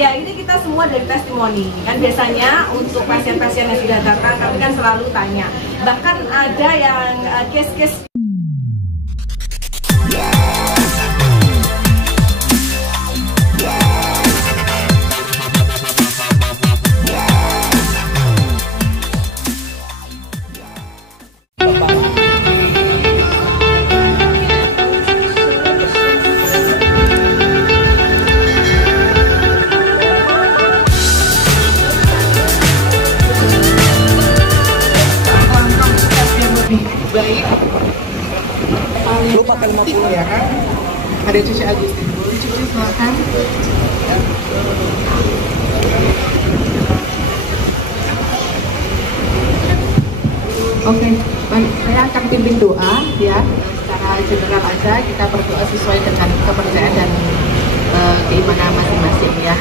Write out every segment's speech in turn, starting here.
Ya, ini kita semua dari testimoni. Kan biasanya untuk pasien-pasien yang sudah datang, kami kan selalu tanya. Bahkan ada yang case-case baik. Lu pakai 50 ya kan? Ada cuci Agustin, boleh cuci silakan. Oke, baik. Saya akan pimpin doa ya. Secara general aja kita berdoa sesuai dengan kepercayaan dan keimanan masing-masing ya.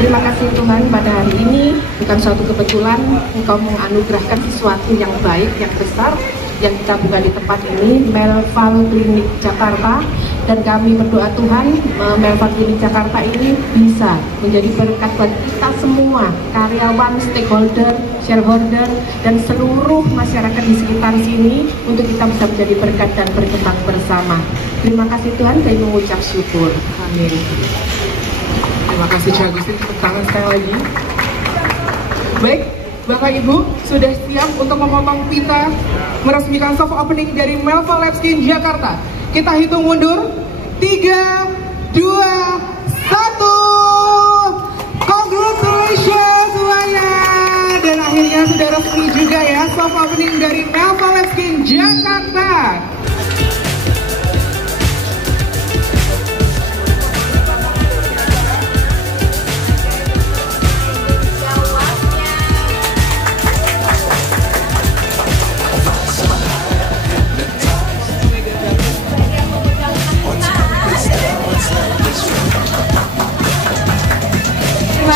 Terima kasih Tuhan, pada hari ini bukan suatu kebetulan Engkau menganugerahkan sesuatu yang baik, yang besar yang kita buka di tempat ini, Melval Klinik Jakarta, dan kami berdoa Tuhan Melval Klinik Jakarta ini bisa menjadi berkat buat kita semua, karyawan, stakeholder, shareholder, dan seluruh masyarakat di sekitar sini untuk kita bisa menjadi berkat dan berkembang bersama. Terima kasih Tuhan, kami mengucap syukur. Amin. Terima kasih Cik Agustin, tepuk tangan sekali lagi. Baik, Bapak Ibu sudah siap untuk memotong pita meresmikan soft opening dari Melval Lab Skin Jakarta. Kita hitung mundur 3, 2, 1. Congratulations semuanya. Dan akhirnya sudah resmi juga ya soft opening dari Melval Lab Skin Jakarta.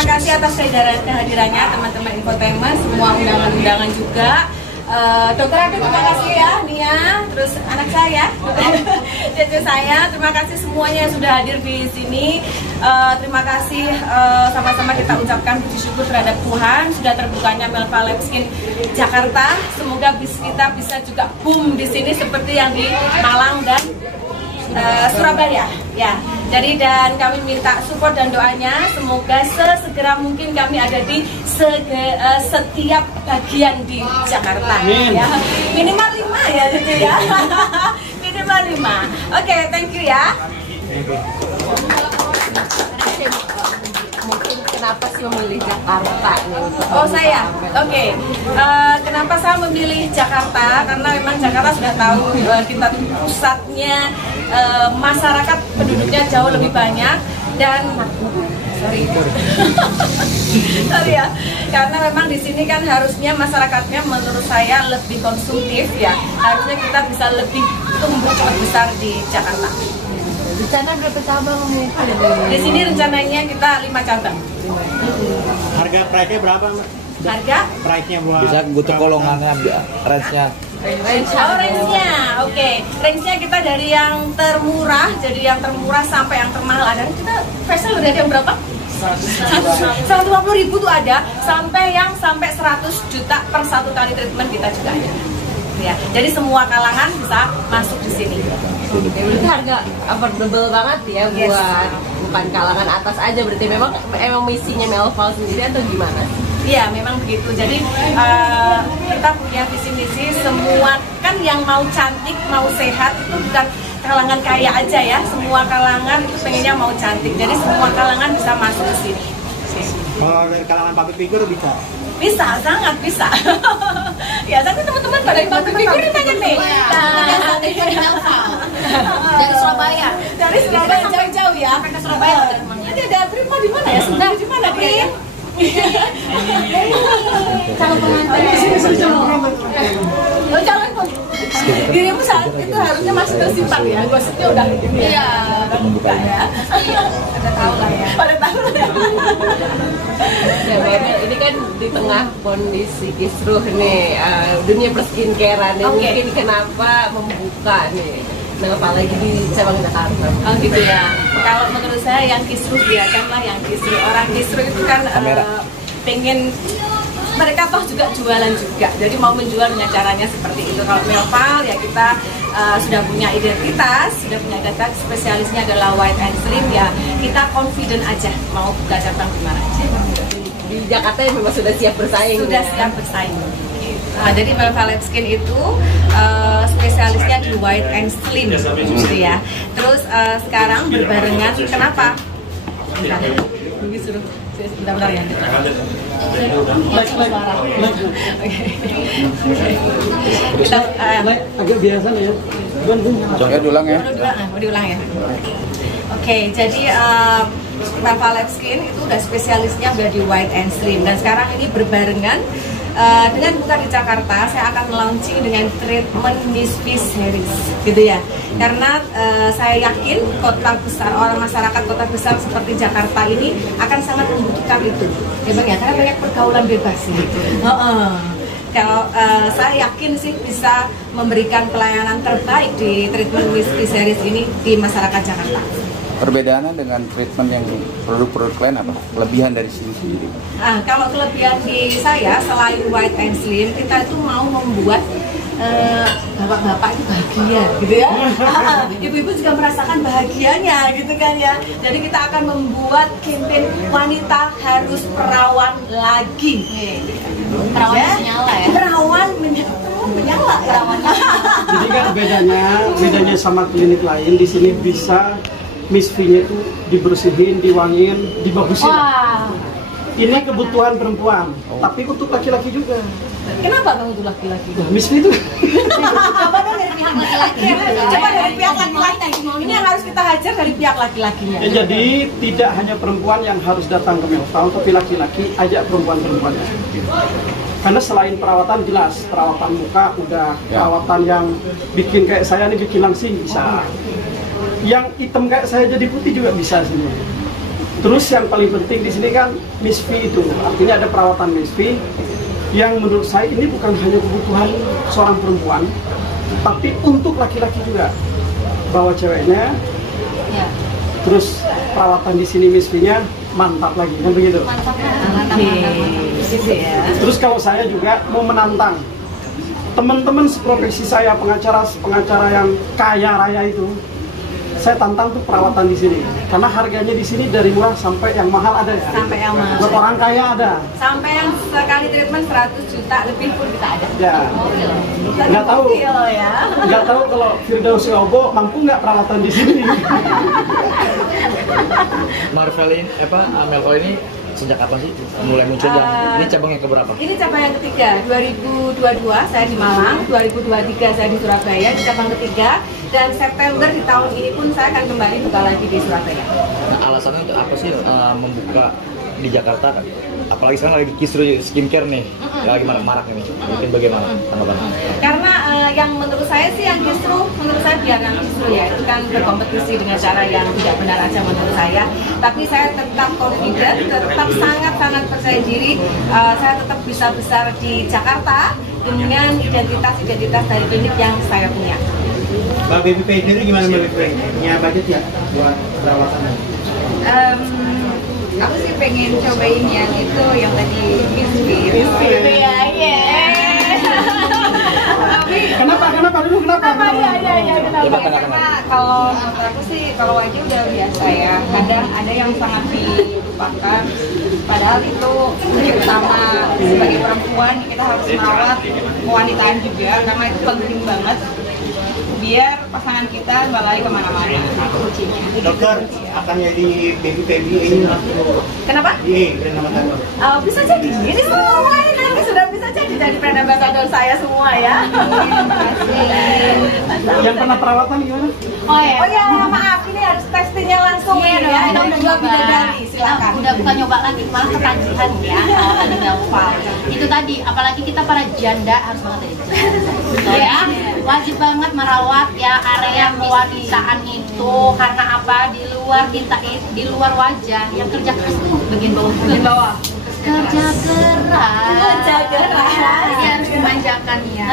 terima kasih atas kehadirannya teman-teman infotainment, semua undangan-undangan juga. Dokter Ade terima kasih ya, Nia, terus anak saya, cucu saya, terima kasih semuanya yang sudah hadir di sini. Terima kasih, sama-sama kita ucapkan puji syukur terhadap Tuhan sudah terbukanya Melval Lab Skin Jakarta. Semoga kita bisa juga boom di sini seperti yang di Malang dan Surabaya ya. Jadi dan kami minta support dan doanya, semoga sesegera mungkin kami ada di setiap bagian di Jakarta ya. Minimal 5 ya gitu ya. Minimal 5. Oke, thank you ya. Mungkin kenapa sih memilih Jakarta nih? Oh saya, oke. Kenapa saya memilih Jakarta? Karena memang Jakarta sudah tahu kita pusatnya masyarakat penduduknya jauh lebih banyak dan sorry ya, karena memang di sini kan harusnya masyarakatnya menurut saya lebih konsumtif ya. Harusnya kita bisa lebih tumbuh cepat besar di Jakarta. Rencana berapa cabang nih? Di sini rencananya kita 5 cabang. Harga price-nya berapa, Mbak? Harga? Price-nya buat bisa butuh kolongannya, range-nya. Oh, range-nya, oke. Range-nya kita dari yang termurah, jadi yang termurah sampai yang termahal ada. Kita facial udah ada yang berapa? 150.000 tuh ada, sampai 100 juta per 1 kali treatment kita juga ada. Ya, jadi semua kalangan bisa masuk di sini. Berarti harga affordable banget ya buat bukan kalangan atas aja. Berarti memang misinya Melval sendiri atau gimana? Iya, memang begitu. Jadi kita punya visi misi semua kan yang mau cantik, mau sehat itu bukan kalangan kaya aja ya. Semua kalangan itu pengennya mau cantik. Jadi semua kalangan bisa masuk ke sini. kalau dari kalangan public figure bisa? Bisa, sangat bisa. Ya, tapi teman-teman pada public figure ditanya nih. Dari Surabaya. Dari Surabaya jauh-jauh ya. Sampai ke Surabaya. Nanti ada Prima di mana ya? Sudah di mana, Prim? Calon pengantin. Oh, calon dirimu saat itu harusnya masih tersimpan ya. Gosipnya udah Iya. Buka ya. Ada tahu lah ya. Pada tahu lah ya. Ya, Mbak, ini kan di tengah kondisi kisruh nih, dunia perskincarean nih, mungkin kenapa membuka nih? Melva lagi di cabang Jakarta. Oh gitu ya. Kalau menurut saya yang kisruh biarkanlah yang kisruh. Orang kisruh itu kan pengen mereka toh juga jualan juga. Jadi mau menjual dengan caranya seperti itu. Kalau Melva ya kita sudah punya identitas, spesialisnya adalah white and slim ya. Kita confident aja mau buka cabang di mana aja. Di Jakarta ya memang sudah siap bersaing. Sudah siap bersaing. Jadi Melva Lab Skin itu spesialisnya di white and slim gitu ya. Terus sekarang berbarengan, kenapa? Bentar ya. Kita agak biasa ya. Coba diulang ya. Mau diulang ya. Oke, jadi Melva Lab Skin itu udah spesialisnya udah di white and slim dan sekarang ini berbarengan dengan buka di Jakarta. Saya akan launching dengan treatment Miss V series gitu ya, karena saya yakin kota besar, orang masyarakat kota besar seperti Jakarta ini akan sangat membutuhkan itu ya Bang ya, karena banyak pergaulan bebas gitu. Kalau saya yakin sih bisa memberikan pelayanan terbaik di treatment Miss V series ini di masyarakat Jakarta. Perbedaannya dengan treatment yang produk-produk lain apa? Kelebihan dari sini sendiri? Kalau kelebihan di saya selain white and slim, kita itu mau membuat bapak-bapak itu bahagia gitu ya. Ibu-ibu juga merasakan bahagianya gitu kan ya. Jadi kita akan membuat campaign wanita harus perawan lagi. Perawan menyala ya. Perawan menyala. Jadi kan bedanya sama klinik lain, di sini bisa Miss V-nya itu dibersihin, diwangiin, dibagusin. Wah. Ini kebutuhan perempuan, tapi untuk laki-laki juga. Kenapa Bang itu laki-laki? Nah, Miss V itu Coba dong dari pihak laki-laki. Coba dari pihak laki-laki. Ini yang harus kita hajar dari pihak laki-lakinya. ya, jadi tidak hanya perempuan yang harus datang ke Melva, tapi laki-laki ajak perempuan-perempuannya. Karena selain perawatan jelas, perawatan muka udah, perawatan yang bikin kayak saya nih, bikin langsing bisa. Yang hitam kayak saya jadi putih juga bisa sini. Terus yang paling penting di sini kan Miss V itu, artinya ada perawatan Miss V yang menurut saya ini bukan hanya kebutuhan seorang perempuan, tapi untuk laki-laki juga. Bawa ceweknya, terus perawatan di sini Miss V-nya mantap lagi, kan begitu? Mantap. Terus kalau saya juga mau menantang teman-teman seprofesi saya, pengacara yang kaya raya itu, saya tantang tuh perawatan di sini, karena harganya di sini dari murah sampai yang mahal ada ya. Sampai yang mahal. Buat orang kaya ada. Sampai yang sekali treatment 100 juta lebih pun kita ada. Ya. Nggak tahu. Ya. Nggak tahu kalau Firdaus Obo mampu nggak perawatan di sini. Melva ini sejak kapan sih mulai muncul? Ini cabang yang keberapa? Ini cabang yang ketiga. 2022 saya di Malang, 2023 saya di Surabaya, di cabang ketiga. Dan September di tahun ini pun saya akan kembali buka lagi di Surabaya. Nah, alasannya untuk apa sih membuka di Jakarta? Apalagi sekarang lagi kisruh skincare nih, lagi marak-marak ini. Mungkin bagaimana tanggapan? Karena yang menurut saya sih yang justru menurut saya biar yang justru ya itu kan berkompetisi dengan cara yang tidak benar aja menurut saya. Tapi saya tetap confident, tetap sangat percaya diri. Saya tetap bisa besar di Jakarta dengan identitas dari klinik yang saya punya. Mbak Baby Pager gimana Mbak Baby Pager? Punya budget ya buat perawatan? Aku sih pengen cobain yang itu yang tadi Miss V. Kenapa dulu? Kenapa? Karena kalau menurut aku sih kalau wajah udah biasa ya. Kadang ada yang sangat dilupakan. Padahal itu kunci utama sebagai perempuan, kita harus merawat kewanitaan juga karena itu penting banget. Biar pasangan kita nggak lari kemana-mana, kuncinya. Dokter, akan jadi baby ini Kenapa? Iya, brand ambassador. Bisa jadi. Ini semua ini nanti sudah bisa jadi brand ambassador saya semua ya. Yang pernah perawatan gimana? Oh ya, Maaf, ini harus testingnya langsung Iya ya. dong, Kita udah nyoba. bidadari, silakan. Udah bukan nyoba lagi, malah ketagihan ya kalau tadi Melva. Itu tadi, apalagi kita para janda harus banget ya. Wajib banget merawat ya area kewanitaan itu, karena apa? Di luar wajah yang kerja keras tuh bagian bawah Kerja keras. Dia harus dimanjakan ya.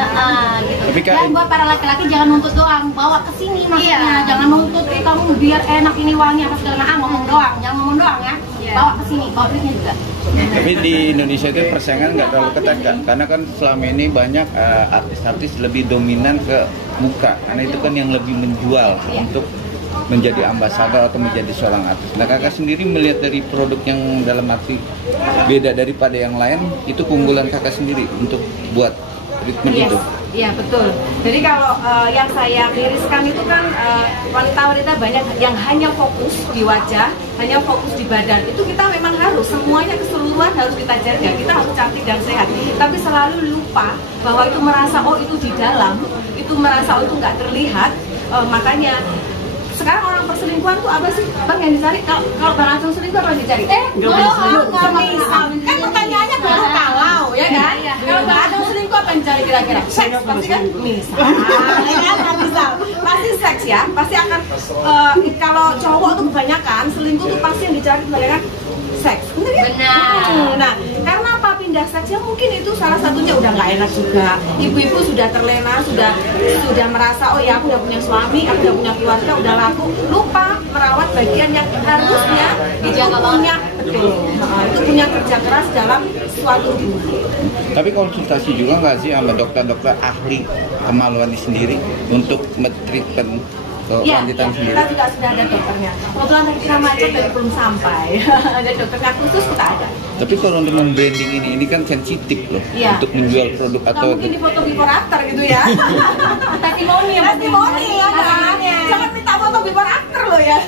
Gitu. Tapi Kak, Dan buat para laki-laki jangan nuntut doang, bawa ke sini maksudnya. Jangan nuntut kamu biar enak ini wangi apa segala macam, ngomong doang. Jangan ngomong doang ya. Bawa ke sini, bawa duitnya juga. Tapi di Indonesia itu persaingan nggak terlalu ketat kan? Karena kan selama ini banyak artis-artis lebih dominan ke muka, karena itu kan yang lebih menjual untuk menjadi ambasador atau menjadi seorang artis. Nah, kakak sendiri melihat dari produk yang dalam arti beda daripada yang lain, itu keunggulan kakak sendiri untuk buat treatment itu. Iya betul. Jadi kalau yang saya miriskan itu kan wanita-wanita banyak yang hanya fokus di wajah, hanya fokus di badan. Itu kita memang harus semuanya keseluruhan harus kita jaga. Kita harus cantik dan sehat. Tapi selalu lupa bahwa itu merasa oh itu di dalam, itu merasa oh itu nggak terlihat. Makanya sekarang orang perselingkuhan tuh apa sih bang yang dicari? Kalau bang langsung selingkuh apa yang dicari? Nggak bisa. Kan pertanyaannya baru kalau ya kan? Kalau bang langsung selingkuh apa yang dicari kira-kira? Seks pasti kan? Misal pasti seks ya, pasti akan kalau cowok tuh kebanyakan selingkuh tuh pasti yang dicari kebanyakan seks. Benar. Nah, karena apa pindah seks ya mungkin itu salah satunya udah nggak enak juga. Ibu-ibu sudah terlena, sudah merasa oh ya aku udah punya suami, aku udah punya keluarga, udah laku, lupa merawat bagian yang harusnya dijaga punya betul. Itu punya kerja keras dalam suatu hubungan. Tapi konsultasi juga nggak sih sama dokter-dokter ahli kemaluan sendiri untuk treatment wanita sendiri? Kita juga sudah ada dokternya. Kebetulan tadi kita macet tadi belum sampai. Ada dokternya khusus kita ada. Tapi kalau untuk membranding ini kan sensitif loh, untuk menjual produk atau mungkin di foto before after gitu ya. Testimoni ya kan. Jangan minta foto before after loh ya.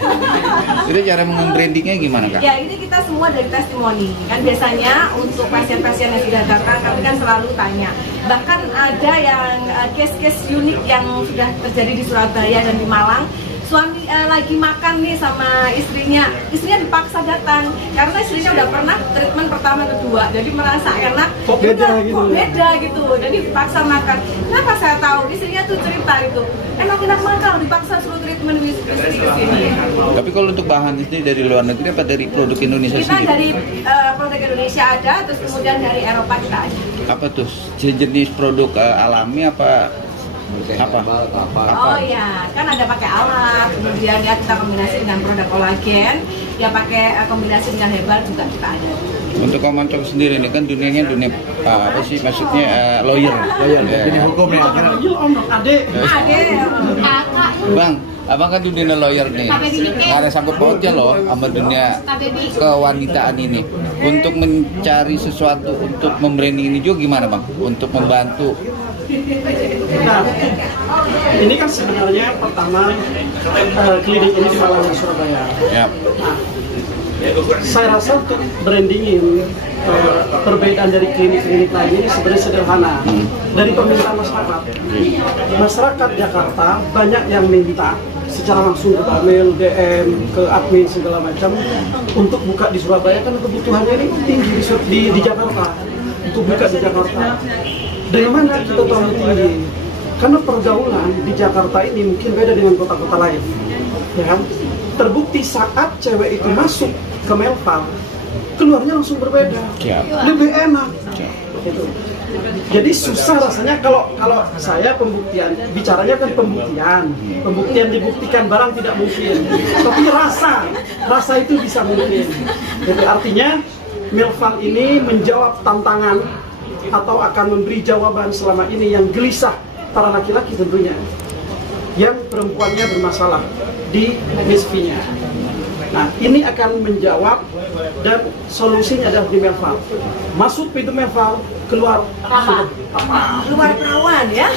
Jadi cara membrandingnya gimana Kak? Ya ini kita semua dari testimoni. Kan biasanya untuk pasien-pasien yang sudah datang kami kan selalu tanya. Bahkan ada yang case-case unik yang sudah terjadi di Surabaya dan di Malang. Suami lagi makan nih sama istrinya dipaksa datang karena istrinya udah pernah treatment pertama kedua, jadi merasa enak. Kok beda gitu, jadi dipaksa makan. Kenapa saya tahu istrinya tuh cerita itu enak-enak makan, dipaksa suruh treatment istri ke sini. Tapi kalau untuk bahan ini dari luar negeri apa dari produk Indonesia kita sendiri? Kita dari produk Indonesia ada, terus kemudian dari Eropa kita ada. Apa tuh jenis produk alami apa? Oh ya, kan ada pakai alat, kemudian ya kita kombinasi dengan produk kolagen, ya pakai kombinasi dengan herbal juga kita ada. Untuk Om Ancong sendiri ini kan dunianya dunia apa sih maksudnya lawyer, dunia hukum ya. Adik. Bang, abang kan dunia lawyer nih, nggak ada sangkut pautnya loh sama dunia kewanitaan ini. Untuk mencari sesuatu untuk membranding ini juga gimana bang? Untuk membantu. Nah, ini kan sebenarnya pertama klinik ini di Malang dan Surabaya. Ya. Nah, saya rasa untuk brandingin perbedaan dari klinik-klinik lain ini sebenarnya sederhana. Dari permintaan masyarakat. Masyarakat Jakarta banyak yang minta secara langsung ke email, DM, ke admin segala macam untuk buka di Surabaya karena kebutuhannya ini tinggi di Jakarta. Untuk buka di Jakarta. Dari mana kita tahu tinggi? Karena pergaulan di Jakarta ini mungkin beda dengan kota-kota lain, ya kan? Terbukti saat cewek itu masuk ke Melpal, keluarnya langsung berbeda, lebih enak. Gitu. Jadi susah rasanya kalau saya pembuktian, bicaranya kan pembuktian dibuktikan barang tidak mungkin, tapi rasa itu bisa mungkin. Jadi artinya Melpal ini menjawab tantangan atau akan memberi jawaban selama ini yang gelisah para laki-laki tentunya yang perempuannya bermasalah di MSV-nya. Nah, ini akan menjawab dan solusinya adalah di Melpal. Masuk pintu Melpal, keluar luar perawan ya.